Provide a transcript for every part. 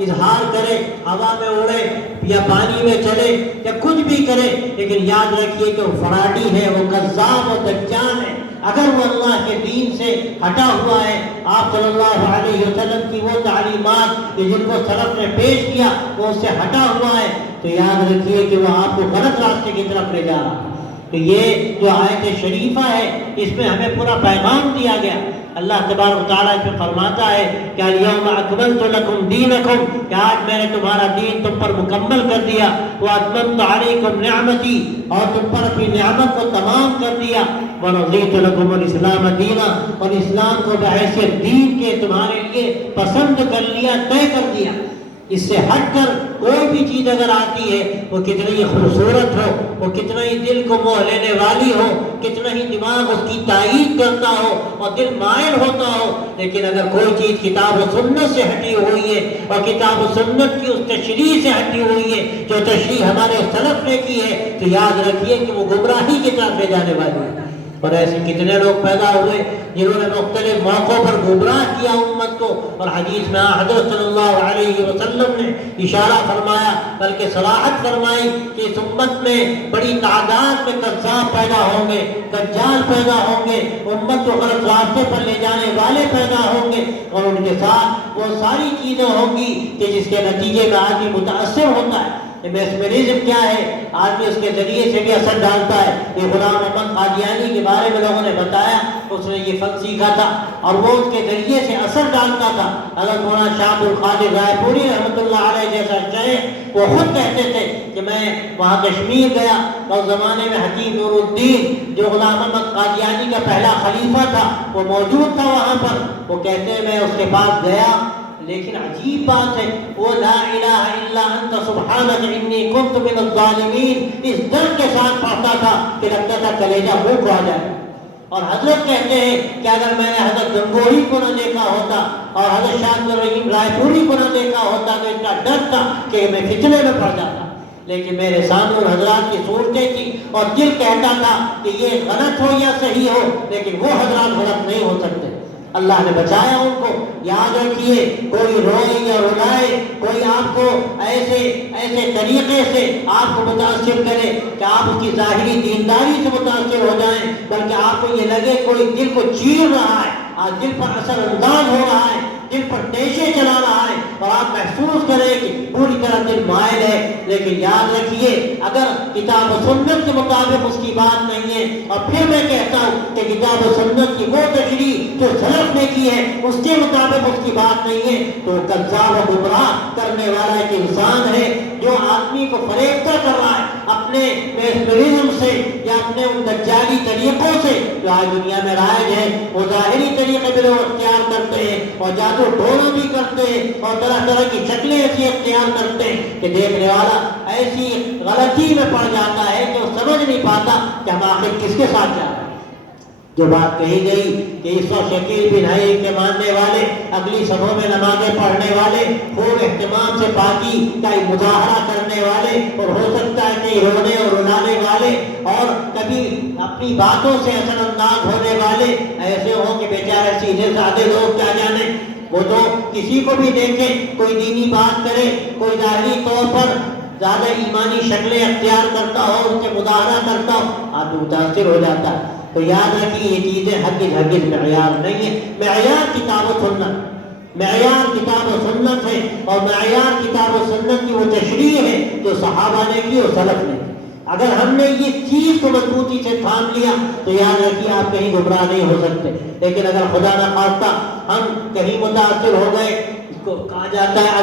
اظہار کرے، ہوا میں اڑے یا پانی میں چلے یا کچھ بھی کرے، لیکن یاد رکھیے کہ وہ فراڈی ہے، وہ کذاب و دجال ہے۔ اگر وہ اللہ کے دین سے ہٹا ہوا ہے، آپ صلی اللہ علیہ وسلم کی وہ تعلیمات جن کو سلف نے پیش کیا وہ اس سے ہٹا ہوا ہے، تو یاد رکھیے کہ وہ آپ کو غلط راستے کی طرف لے جا رہا ہے۔ تو یہ جو آیت شریفہ ہے اس میں ہمیں پورا پیغام دیا گیا۔ اللہ تبارک و تعالیٰ اس میں فرماتا ہے کہ الیوم اکملت لکم دینکم، کہ آج میں نے تمہارا دین تم پر مکمل کر دیا، واتممت علیکم نعمتی، اور تم پر اپنی نعمت کو تمام کر دیا، ورضیت لکم الاسلام دینا، اور اسلام کو بحیثیت دین کے تمہارے لیے پسند کر لیا، طے کر دیا۔ اس سے ہٹ کر کوئی بھی چیز اگر آتی ہے، وہ کتنا ہی خوبصورت ہو، وہ کتنا ہی دل کو موہ لینے والی ہو، کتنا ہی دماغ اس کی تائید کرتا ہو اور دل مائل ہوتا ہو، لیکن اگر کوئی چیز کتاب و سنت سے ہٹی ہوئی ہے اور کتاب و سنت کی اس تشریح سے ہٹی ہوئی ہے جو تشریح ہمارے سلف نے کی ہے، تو یاد رکھیے کہ وہ گمراہی کی طرف لے جانے والی ہے۔ اور ایسے کتنے لوگ پیدا ہوئے جنہوں نے مختلف موقعوں پر گمراہ کیا امت کو، اور حدیث میں حضرت صلی اللہ علیہ وسلم نے اشارہ فرمایا، بلکہ صراحت فرمائی کہ اس امت میں بڑی تعداد میں کذاب پیدا ہوں گے، دجال پیدا ہوں گے، امت کو غلط راستے پر لے جانے والے پیدا ہوں گے، اور ان کے ساتھ وہ ساری چیزیں ہوں گی کہ جس کے نتیجے میں آدمی متاثر ہوتا ہے۔ میسمرزم کیا ہے؟ آدمی اس کے ذریعے سے بھی اثر ڈالتا ہے۔ یہ غلام احمد قادیانی کے بارے میں لوگوں نے بتایا، اس نے یہ فن سیکھا تھا اور وہ اس کے ذریعے سے اثر ڈالتا تھا۔ حضرت مولانا شاہ عبد القادر رائے پوری رحمۃ اللہ علیہ جیسا شیخ، وہ خود کہتے تھے کہ میں وہاں کشمیر گیا، اور زمانے میں حکیم نور الدین جو غلام احمد قادیانی کا پہلا خلیفہ تھا وہ موجود تھا وہاں پر۔ وہ کہتے ہیں میں اس کے پاس گیا، لیکن عجیب بات ہے، وہ لا الہ الا انت سبحانک انی کنت من الظالمین اس درد کے ساتھ پڑھتا تھا کہ لگتا تھا کلیجہ منہ کو آ جائے۔ اور حضرت کہتے ہیں کہ اگر میں نے حضرت گنگوہی کو نہ دیکھا ہوتا اور حضرت شاہ عبد الرحیم رائے پوری کو نہ دیکھا ہوتا تو اس کا ڈر تھا کہ میں فتنے میں پڑ جاتا، لیکن میرے سامنے ان حضرات کی صورتیں تھی اور دل کہتا تھا کہ یہ غلط ہو یا صحیح ہو، لیکن وہ حضرات غلط نہیں ہو سکتے۔ اللہ نے بچایا ان کو۔ یاد رکھیے، کوئی روئے یا رلائے، کوئی آپ کو ایسے طریقے سے آپ کو متاثر کرے کہ آپ اس کی ظاہری دینداری سے متاثر ہو جائیں، بلکہ آپ کو یہ لگے کوئی دل کو چیر رہا ہے، آج دل پر اثر انداز ہو رہا ہے، دل پر ٹیشے چلا رہا ہے، اور آپ محسوس کریں کہ پوری طرح دل مائل ہے۔ لیکن یاد رکھیے، اگر کتاب و سنت کے مطابق اس کی بات نہیں ہے، اور پھر میں کہتا ہوں کہ کتاب و سنت کی وہ تشریح جو سلف نے کی ہے اس کے مطابق اس کی بات نہیں ہے، تو کذاب و گمراہ کرنے والا ایک انسان ہے جو آدمی کو فریفتہ کر رہا ہے اپنے میسمرزم سے یا اپنے ان دجالی طریقوں سے جو آج دنیا میں رائج ہے۔ وہ ظاہری طریقے بھی لوگ اختیار کرتے ہیں اور جادو ٹونا بھی کرتے ہیں اور طرح طرح کی شکلیں ایسی اختیار کرتے ہیں کہ دیکھنے والا ایسی غلطی میں پڑ جاتا ہے کہ وہ سمجھ نہیں پاتا کہ ہم آخر کس کے ساتھ جا رہے ہیں۔ جو بات کہی گئی کہ اس وقت شکیل بن حی کے ماننے والے، اگلی صفوں میں نمازیں پڑھنے والے، خوب اہتمام سے پاکی کا مظاہرہ کرنے والے، اور ہو سکتا ہے کہ رونے اور رلانے والے اور کبھی اپنی باتوں سے اثر انداز ہونے والے ایسے ہوں کہ بیچارے سیدھے سادے لوگ کیا جانے، وہ تو کسی کو بھی دیکھے، کوئی دینی بات کرے، کوئی ظاہری طور پر زیادہ ایمانی شکلیں اختیار کرتا ہو، اس سے مظاہرہ کرتا ہو، آدمی متاثر ہو جاتا ہے۔ تو یاد رکھیے یہ چیزیں ہرگز معیار نہیں ہے۔ معیار کتاب و سنت، معیار کتاب و سنت ہے، اور معیار کتاب و سنت کی وہ تشریح ہے جو صحابہ نے کی اور سلف نے کی۔ اگر ہم نے یہ چیز کو مضبوطی سے تھام لیا تو یاد رکھیے آپ کہیں گمراہ نہیں ہو سکتے۔ لیکن اگر خدا نہ خواستہ ہم کہیں متاثر ہو گئے، اس کو کہا جاتا ہے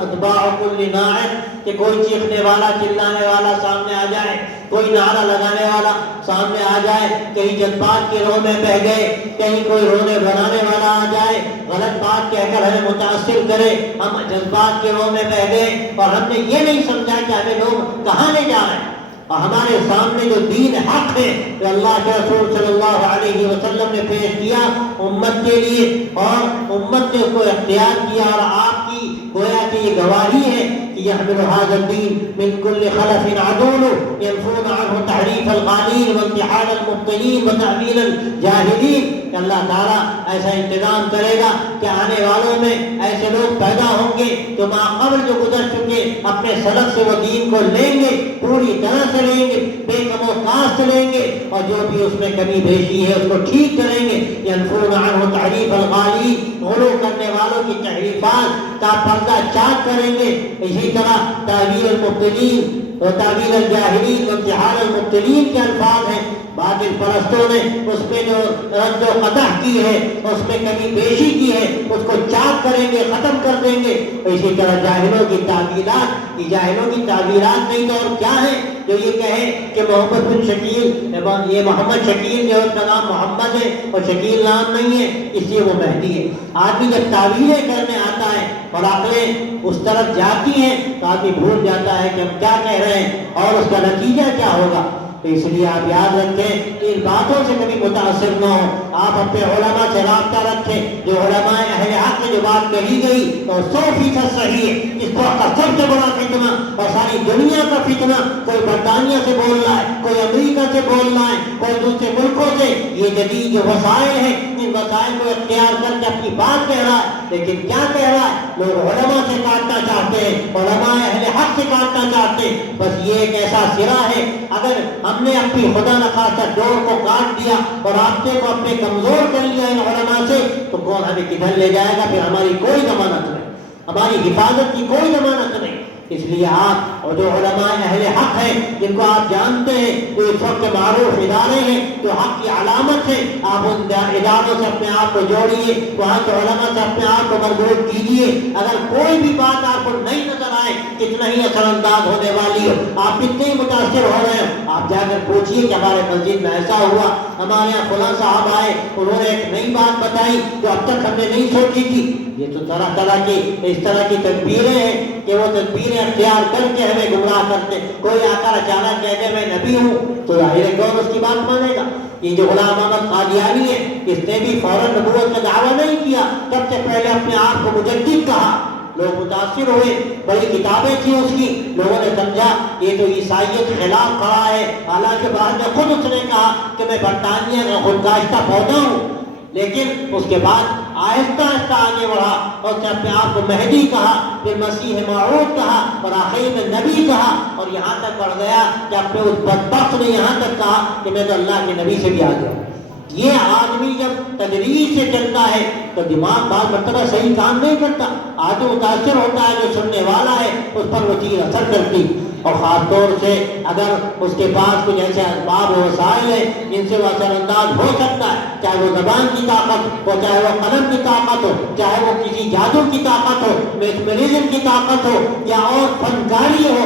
اتباع کل ناعق، کہ کوئی چیخنے والا چلانے والا سامنے آ جائے، کوئی نعرہ لگانے والا سامنے آ جائے، کہیں جذبات کے رو میں بہ گئے، کہیں کوئی رونے بنانے والا آ جائے، غلط بات کہہ کر ہمیں متاثر کرے، ہم جذبات کے رو میں بہ گئے اور ہم نے یہ نہیں سمجھا کہ ہمیں لوگ کہاں لے جا رہے ہیں۔ اور ہمارے سامنے جو دین حق ہے کہ اللہ کے رسول صلی اللہ علیہ وسلم نے پیش کیا امت کے لیے، اور امت نے اس کو اختیار کیا، اور آپ کی گویا کہ یہ گواہی ہے کہ يحمل هذا الدين من كل خلف عدول ينفون عنه تحريف الغالين وامتحان المبطلين وتأويل الجاهلين. کہ اللہ تعالیٰ ایسا انتظام کرے گا کہ آنے والوں میں ایسے لوگ پیدا ہوں گے جو ماقبل جو گزر چکے اپنے سلف سے وہ دین کو لیں گے، پوری طرح سے لیں گے، بے کم و کاست لیں گے، اور جو بھی اس میں کمی بیشی ہے اس کو ٹھیک کریں گے. ينفون عنه تحریف الغالین، غلو کرنے والوں کی تحریفات کا پردہ چاک کریں گے. اسی طرح تأویل المبطلین و تأویل الجاہلین و امتحان المبطلین کے الفاظ ہیں. باطل پرستوں نے اس میں جو رد و قدح کی ہے، اس میں کمی بیشی کی ہے، اس کو چاک کریں گے، ختم کر دیں گے. اسی طرح جاہلوں کی تعویلات، یہ جاہلوں کی تعویلات نہیں تو اور کیا ہے جو یہ کہے کہ محمد بن شکیل، یہ محمد شکیل جو اس کا نام محمد ہے اور شکیل نام نہیں ہے، اس لیے وہ مہدی ہے. آدمی جب تعویلیں کرنے آتا ہے اور عقلیں اس طرف جاتی ہیں تو آدمی بھول جاتا ہے کہ ہم کیا کہہ رہے ہیں اور اس کا نتیجہ کیا ہوگا. تو اس لیے آپ یاد رکھیں کہ ان باتوں سے کبھی متاثر نہ ہو. آپ اپنے علماء سے رابطہ رکھیں. جو علماء اہل حق سے جو بات کہی گئی تو 100% صحیح ہے. اس وقت کا سب سے بڑا فتنہ اور ساری دنیا کا فتنہ، کوئی برطانیہ سے بول رہا ہے، کوئی امریکہ سے بول رہا ہے، کوئی دوسرے ملکوں سے. یہ جدید جو وسائل ہیں ان وسائل کو اختیار کر کے اپنی بات کہہ رہا ہے، لیکن کیا کہہ رہا ہے؟ لوگ علماء سے کاٹنا چاہتے ہیں، علماء اہل حق سے کاٹنا چاہتے ہیں. بس یہ ایک ایسا سرا ہے، اگر ہم نے اپنی خدا نخواستہ ڈور کو کاٹ دیا اور رابطے کو اپنے کمزور کر لیا ان علماء سے، تو کون ہمیں کدھر لے جائے گا؟ پھر ہماری کوئی ضمانت نہیں، ہماری حفاظت کی کوئی ضمانت نہیں. اس لیے آپ اور جو علماء اہل حق ہیں جن کو آپ جانتے ہیں، جو اس وقت معروف ادارے ہیں جو حق کی علامت ہے، آپ ان اداروں سے اپنے آپ کو جوڑیے، وہاں کے علماء سے اپنے آپ کو مربوط کیجیے. اگر کوئی بھی بات آپ کو نہیں نظر آئے، کتنا ہی اثر انداز ہونے والی ہو، آپ کتنے ہی متاثر ہو رہے ہیں، آپ جا کر پوچھیے کہ ہمارے مسجد میں ایسا ہوا، ہمارے یہاں فلاں صاحب آئے، انہوں نے ایک نئی بات بتائی جو اب تک ہم نے نہیں سوچی تھی. یہ تو طرح طرح کی اس طرح کی تدبیریں ہیں کہ وہ تدبیریں اختیار کر کے ہمیں گمراہ کرتے. کوئی آ کر اچانک کہہ دے میں نبی ہوں تو ظاہر ہے کون اس کی بات مانے گا؟ یہ جو غلام احمد قادیانی ہے، اس نے بھی فوراً نبوت کا دعویٰ نہیں کیا، سب سے پہلے اپنے آپ کو مجدد کہا. لوگ متاثر ہوئے، بڑی کتابیں تھیں اس کی، لوگوں نے سمجھا یہ تو عیسائیت کے خلاف کھڑا ہے. حالانکہ بعد میں خود اس نے کہا کہ میں برطانیہ کا خودکاشتہ پودا ہوں. لیکن اس کے بعد آہستہ آہستہ آگے بڑھا اور اس نے اپنے آپ کو مہدی کہا، پھر مسیح موعود کہا اور آخر میں نبی کہا، اور یہاں تک بڑھ گیا کہ اپنے اس بدبخت نے یہاں تک کہا کہ میں تو اللہ کے نبی سے بھی آگے ہوں. یہ آدمی جب تدریج سے چلتا ہے تو دماغ بعض مرتبہ صحیح کام نہیں کرتا. آدمی متاثر ہوتا ہے، جو سننے والا ہے اس پر وہ چیز اثر کرتی. اور خاص طور سے اگر اس کے پاس کچھ ایسے اسباب و وسائل ہیں جن سے وہ اثر انداز ہو سکتا ہے، چاہے وہ زبان کی طاقت ہو، چاہے وہ قلم کی طاقت ہو، چاہے وہ کسی جادو کی طاقت ہو، میسمرزم کی طاقت ہو، یا اور فنکاری ہو.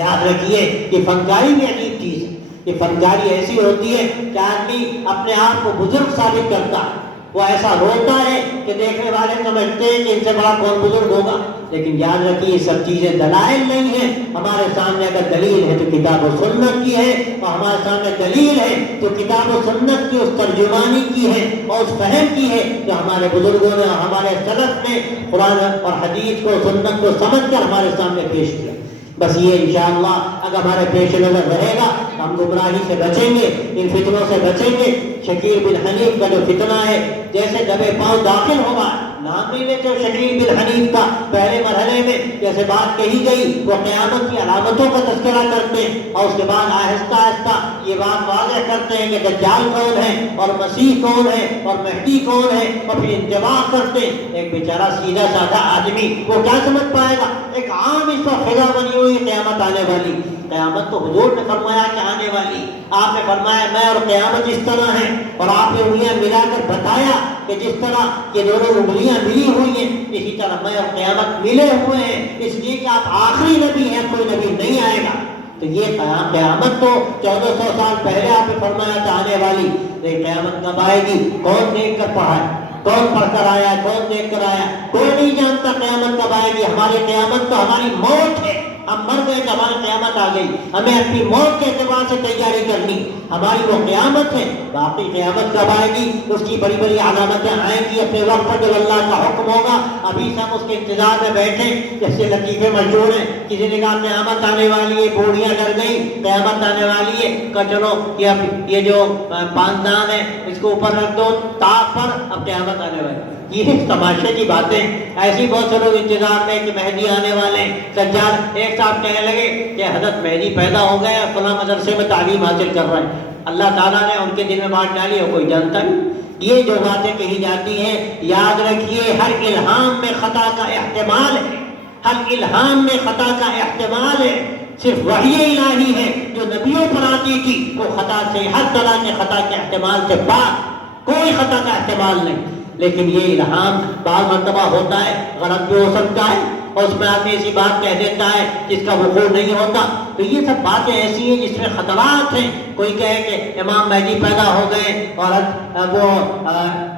یاد رکھیے کہ فنکاری بھی عجیب چیز ہے. یہ فنکاری ایسی ہوتی ہے کہ آدمی اپنے آپ کو بزرگ ثابت کرتا ہے. وہ ایسا روتا ہے کہ دیکھنے والے سمجھتے ہیں کہ ان سے بڑا کون بزرگ ہوگا. لیکن یاد رکھیے یہ سب چیزیں دلائل نہیں ہیں. ہمارے سامنے اگر دلیل ہے تو کتاب و سنت کی ہے، اور ہمارے سامنے دلیل ہے تو کتاب و سنت کی اس ترجمانی کی ہے اور اس فہم کی ہے جو ہمارے بزرگوں نے اور ہمارے سلف نے قرآن اور حدیث کو، سنت کو سمجھ کر ہمارے سامنے پیش کیا. بس یہ انشاءاللہ اگر ہمارے پیش نظر رہے گا ہم گمراہی سے بچیں گے، ان فتنوں سے بچیں گے. شکیل بن حنیف کا جو فتنہ ہے، جیسے دبے پاؤں داخل ہوگا، نام نہیں لیتے شکیل بن حنیف کا. پہلے مرحلے میں جیسے بات کہی گئی وہ قیامت کی علامتوں کا تذکرہ کرتے ہیں، اور اس کے بعد آہستہ آہستہ یہ بات واضح کرتے ہیں کہ دجال کون ہے اور مسیح کون ہے اور مہدی کون ہے، اور پھر انتباہ کرتے ہیں. ایک بیچارہ سیدھا سادہ آدمی وہ کیا سمجھ پائے گا؟ ایک عام اس کا فضا بنی ہوئی قیامت آنے والی. قیامت تو حضور نے فرمایا کہ آنے والی. آپ نے فرمایا میں اور قیامت اس طرح ہیں، اور آپ نے انگلیاں ملا کر بتایا کہ جس طرح یہ دونوں انگلیاں ملی ہوئی ہیں اسی طرح میں اور قیامت ملے ہوئے ہیں، اس لیے کہ آپ آخری نبی ہیں، کوئی نبی نہیں آئے گا. تو یہ قیامت تو 1400 سال پہلے آپ نے فرمایا تھا آنے والی. لیکن قیامت کب آئے گی؟ کون دیکھ کر پڑھا ہے؟ کون پڑھ کر آیا ہے؟ کون دیکھ کر آیا؟ کوئی نہیں جانتا قیامت کب آئے گی. ہماری قیامت تو ہماری موت ہے. ہم مر گئے تو ہماری قیامت آ گئی، ہمیں اپنی موت کے اعتبار سے تیاری کرنی، ہماری وہ قیامت ہے، باقی قیامت کب آئے گی اس کی بڑی بڑی علامتیں آئیں گی اپنے وقت پر جب اللہ کا حکم ہوگا، ابھی سے ہم اس کے انتظار میں بیٹھے۔ جیسے لطیفے مشہور ہیں، کسی نے کہا قیامت آنے والی ہے، بوڑھیاں ڈر گئی، قیامت آنے والی ہے، کہ چلو یہ جو پاندان ہے اس کو اوپر رکھ دو تاپ پر، اب قیامت آنے والی ہے۔ یہ تماشے کی باتیں، ایسی بہت سے لوگ انتظار میں کہ مہدی آنے والے ہیں، سجاد ایک صاحب کہنے لگے کہ حضرت مہدی پیدا ہو گئے، فلاں مدرسے میں تعلیم حاصل کر رہے ہیں، اللہ تعالیٰ نے ان کے دل میں بات ڈالی اور کوئی جانتا نہیں۔ یہ جو باتیں کہی جاتی ہیں، یاد رکھیے ہر الہام میں خطا کا احتمال ہے، ہر الہام میں خطا کا احتمال ہے۔ صرف وحی الہی ہے جو نبیوں پر آتی تھی، وہ خطا سے، ہر طرح کے خطا کے احتمال سے پاک، کوئی خطا کا احتمال نہیں۔ لیکن یہ الہام بعض مرتبہ ہوتا ہے، غلط بھی ہو سکتا ہے، اور اس میں آدمی ایسی بات کہہ دیتا ہے جس کا وقوع نہیں ہوتا۔ تو یہ سب باتیں ایسی ہیں جس میں خطرات ہیں۔ کوئی کہے کہ امام مہدی پیدا ہو گئے اور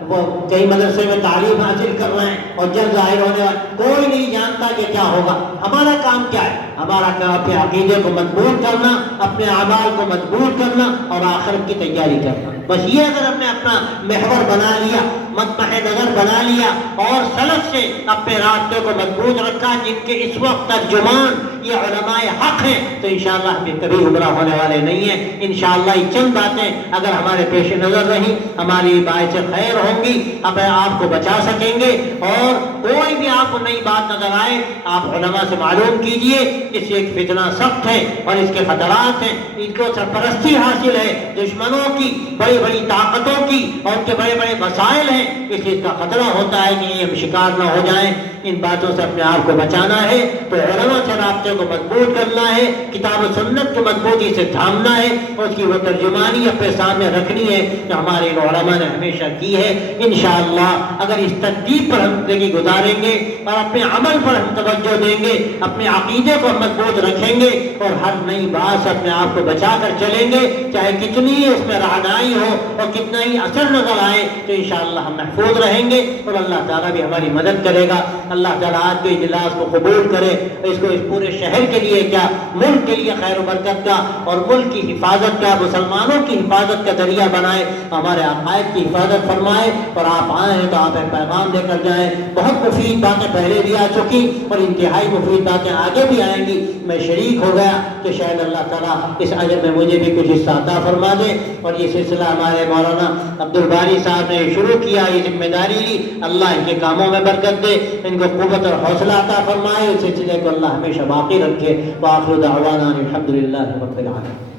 وہ کئی مدرسے میں تعلیم حاصل کر رہے ہیں اور جلد ظاہر ہونے والا، کوئی نہیں جانتا کہ کیا ہوگا۔ ہمارا کام کیا ہے؟ ہمارا کام اپنے عقیدے کو مضبوط کرنا، اپنے اعمال کو مضبوط کرنا اور آخرت کی تیاری کرنا۔ بس یہ اگر ہم نے اپنا محور بنا لیا، مطمح نظر بنا لیا اور سلف سے اپنے راستے کو مضبوط رکھا، جن کے اس وقت ترجمان یہ علماء حق ہیں، تو انشاءاللہ ہمیں کبھی گمراہ ہونے والے نہیں ہیں۔ انشاءاللہ یہ چند باتیں اگر ہمارے پیش نظر رہیں، ہماری باعث خیر ہوں گی، اپنے آپ کو بچا سکیں گے۔ اور کوئی بھی آپ کو نئی بات نظر آئے، آپ علماء سے معلوم کیجئے، اس سے ایک فتنہ سخت ہے اور اس کے خطرات ہیں، ان کو سرپرستی حاصل ہے دشمنوں کی، بڑی بڑی طاقتوں کی، اور ان کے بڑے بڑے مسائل ہیں، اس لیے اس کا خطرہ ہوتا ہے کہ یہ ہم شکار نہ ہو جائیں۔ ان باتوں سے اپنے آپ کو بچانا ہے تو علماء سے رابطے کو مضبوط کرنا ہے، کتاب و سنت کو مضبوطی سے تھامنا ہے، اور اس کی وہ ترجمانی اپنے سامنے رکھنی ہے جو ہمارے علماء نے ہمیشہ کی ہے۔ انشاءاللہ اگر اس ترتیب پر ہم زندگی گزاریں گے اور اپنے عمل پر ہم توجہ دیں گے، اپنے عقیدے کو مضبوط رکھیں گے اور ہر نئی بات سے اپنے آپ کو بچا کر چلیں گے، چاہے کتنی اس میں رہنمائی ہو اور کتنا ہی اثر نظر آئے، تو انشاءاللہ ہم محفوظ رہیں گے اور اللہ تعالیٰ بھی ہماری مدد کرے گا۔ اللہ تعالیٰ آج کے اجلاس کو قبول کرے، اس کو اس پورے شہر کے لیے کیا، ملک کے لیے خیر و برکت کا اور ملک کی حفاظت کا، مسلمانوں کی حفاظت کا ذریعہ بنائے، ہمارے عقائد کی حفاظت فرمائے۔ اور آپ آئے ہیں تو آپ ایک پیغام لے کر جائیں۔ بہت مفید باتیں پہلے بھی آ چکی اور انتہائی مفید باتیں آگے بھی آئیں گی۔ میں شریک ہو گیا تو شاید اللہ تعالیٰ اس اجر میں مجھے بھی کچھ حصہ عطا فرما دے۔ اور یہ سلسلہ ہمارے مولانا عبدالباری صاحب نے شروع کیا، یہ ذمہ داری لی، اللہ ان کے کاموں میں برکت دے، ان کو قوت اور حوصلہ عطا فرمائے، اس سلسلے کو اللہ ہمیشہ باقی رکھے۔ وآخر دعوانا الحمدللہ رب العالمین۔